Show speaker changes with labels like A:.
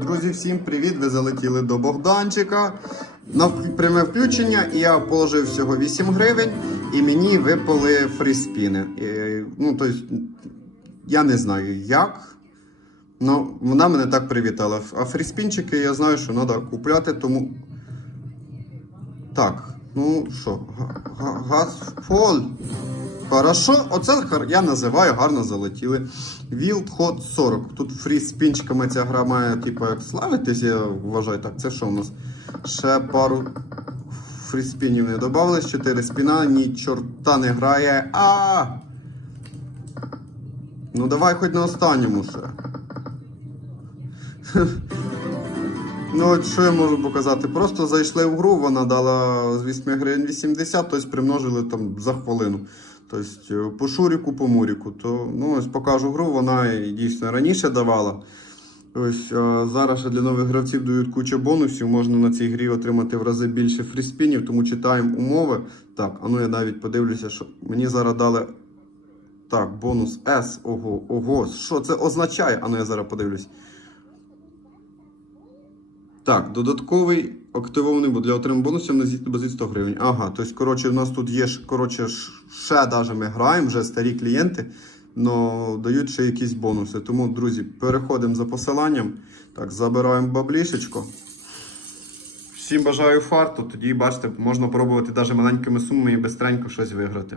A: Друзі, всім привіт! Ви залетіли до Богданчика. На пряме включення і я положив всього 8 гривень, і мені випали фріспіни. Ну, тобто, я не знаю як. Ну, вона мене так привітала. А фріспінчики я знаю, що треба купляти, тому. Так, ну що, га- га- газ фол. Хорошо, оце я називаю гарно залетіли. Wild Hot 40. Тут фрі з пінчиками ця гра має, типу, як славитись, я вважаю. Так, це що у нас? Ще пару фріспінів не додали, 4 спіна, ні чорта не грає. А! Ну давай хоч на останньому ще. Ну, от що я можу показати? Просто зайшли в гру, вона дала з 8 гривень 80, тобто примножили там за хвилину. Тобто е, по шуріку, по муріку. То ну, ось покажу гру, вона дійсно раніше давала. Ось а зараз для нових гравців дають кучу бонусів. Можна на цій грі отримати в рази більше фріспінів, тому читаємо умови. Так, а ну я навіть подивлюся, що мені зараз дали. Так, бонус S. Ого, ого, що це означає? А ну я зараз подивлюсь. Так, додатковий активований бо для отримання бонусів на базі 100 гривень. Ага, тобто, коротше, у нас тут є коротше, ще даже ми граємо, вже старі клієнти, але дають ще якісь бонуси. Тому, друзі, переходимо за посиланням. Так, забираємо баблішечко. Всім бажаю фарту, тоді бачите, можна пробувати навіть маленькими сумами і бистренько щось виграти.